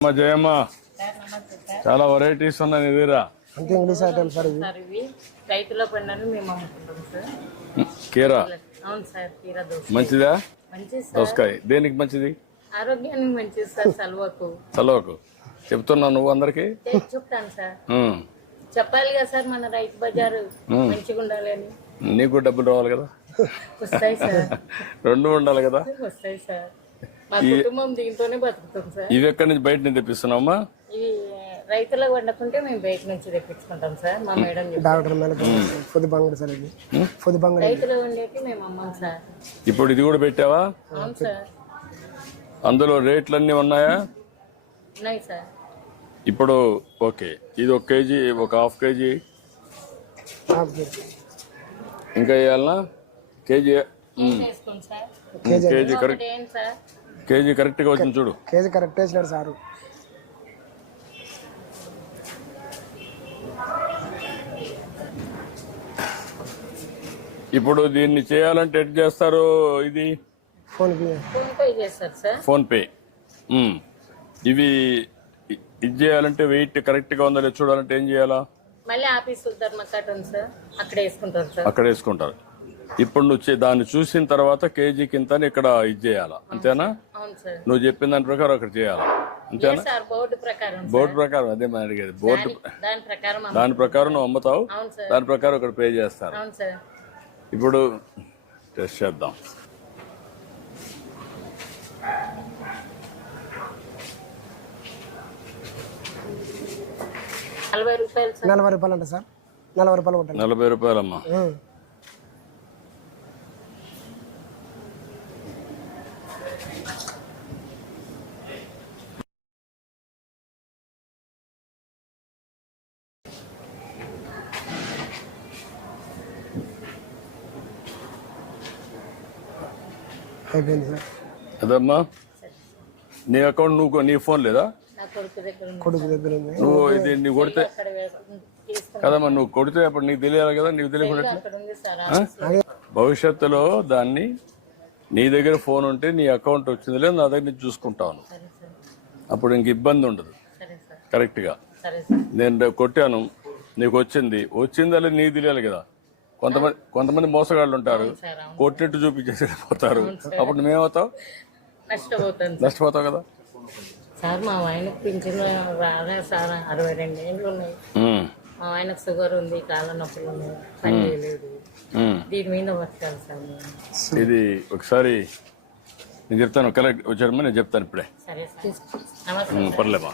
అమ్మ జయమ్మ, చాలా వెరైటీస్ ఉన్నాయి నీ దగ్గర. అంటే ఇంగ్లీష్ ఐటమ్ సార్ ఇవి రైతుల పండుగను మేము అమ్ముకుంటాం సార్. కీరా అవును సార్, కీరా దోస మంచిదా? మంచిది సార్. దోసకాయ దేనికి మంచిది? ఆరోగ్యానికి మంచిది సార్. చలవకు చెప్తున్నావు నువ్వు అందరికి. చెప్తాను సార్. చెప్పాలి కదా సార్, మన రైతు బజారు మంచిగా ఉండాలి అని. నీకు డబ్బులు రావాలి కదా. వస్తాయి సార్. రెండు ఉండాలి కదా. వస్తాయి సార్. మా కుటుంబం దీంతోనే బతుకుతాం సార్. ఇవి ఎక్కడి నుంచి బయట నుంచి తెప్పిస్తున్నావమ్మా? ఇవి రైతులకు వండుకుంటే మేము బయట నుంచి తెప్పించుకుంటాం సార్. మా మేడం రైతులు వండేకి మేము అమ్మాం సార్. ఇప్పుడు ఇది కూడా పెట్టావా? అవును సార్. అందులో రేట్లు అన్నీ ఉన్నాయా? ఉన్నాయి సార్. ఇప్పుడు ఓకే, ఇది 1 కేజీ, ఒక హాఫ్ కేజీ ఇంకా వేయాలనా? కేజీ వేసుకోండి సార్. కేజీ కరెక్ట్, ఏంటి సార్? కేజీ కరెక్ట్గా వచ్చింది చూడు. కేజీ కరెక్ట్ వేసినాడు సారు. ఇప్పుడు దీన్ని చేయాలంటే ఎట్ చేస్తారు? ఇది ఫోన్ పే చేస్తారు సార్. PhonePe. ఇవి ఇది చేయాలంటే వెయిట్ కరెక్ట్ గా ఉందా లేదా చూడాలంటే ఏం చేయాలా? మళ్ళీ ఆఫీసు ధర్మకట్ ఉంది సార్, అక్కడ వేసుకుంటారు సార్. అక్కడ వేసుకుంటారు. ఇప్పుడు నువ్వు దాన్ని చూసిన తర్వాత కేజీ కింద ఇక్కడ ఇది చేయాలా, అంతేనా? అవును సార్. నువ్వు చెప్పిన దాని ప్రకారం అక్కడ చేయాలా, అంతేనా? బోర్డు ప్రకారం. బోర్డు ప్రకారం అదే మనం అడిగేది. బోర్డు దాని ప్రకారం నువ్వు అమ్ముతావు, అవును సార్. దాని ప్రకారం ఇక్కడ పే చేస్తారు. అవును సార్. ఇప్పుడు టెస్ట్ చేద్దాం. రూపాయలు 40 రూపాయలు అంట సార్. 40 రూపాయలు ఉంటుంది. 40 రూపాయలమ్మా. అయిపోయింది సార్. అదమ్మా నీ అకౌంట్ నువ్వు, నీ ఫోన్ లేదా? కొడుకు దగ్గర ఉంది. నువ్వు ఇది నీ కొడితే కదమ్మా, నువ్వు కొడితే అప్పుడు నీకు తెలియాలి కదా. నీకు తెలియకుండా భవిష్యత్తులో దాన్ని నీ దగ్గర ఫోన్ ఉంటే నీ అకౌంట్ వచ్చింది లేదు, నా దగ్గర నుంచి చూసుకుంటాను. అప్పుడు ఇంక ఇబ్బంది ఉండదు. కరెక్ట్గా నేను కొట్టాను, నీకు వచ్చిందా లేదు నీకు తెలియాలి కదా. కొంతమంది మోసగాళ్ళు ఉంటారు, కొట్టినట్టు చూపించేసి పోతారు. అప్పుడు నువ్వేమవుతావు? నష్టపోతావు కదా సార్. మా ఆయనకు పింఛన్ రాలే సార్. 62 ఏళ్ళు ఉన్నాయి. మా ఆయనకు షుగర్ ఉంది, కాళ్ళ నొప్పులు ఉన్నాయి, పని చేయలేదు. దీని మీద బతకాలి సార్. ఇది ఒకసారి నేను చెప్తాను, కలెక్ట్ వచ్చారమ్మా, నేను చెప్తాను ఇప్పుడే. సరే సార్. నమస్తే. పర్లేమా.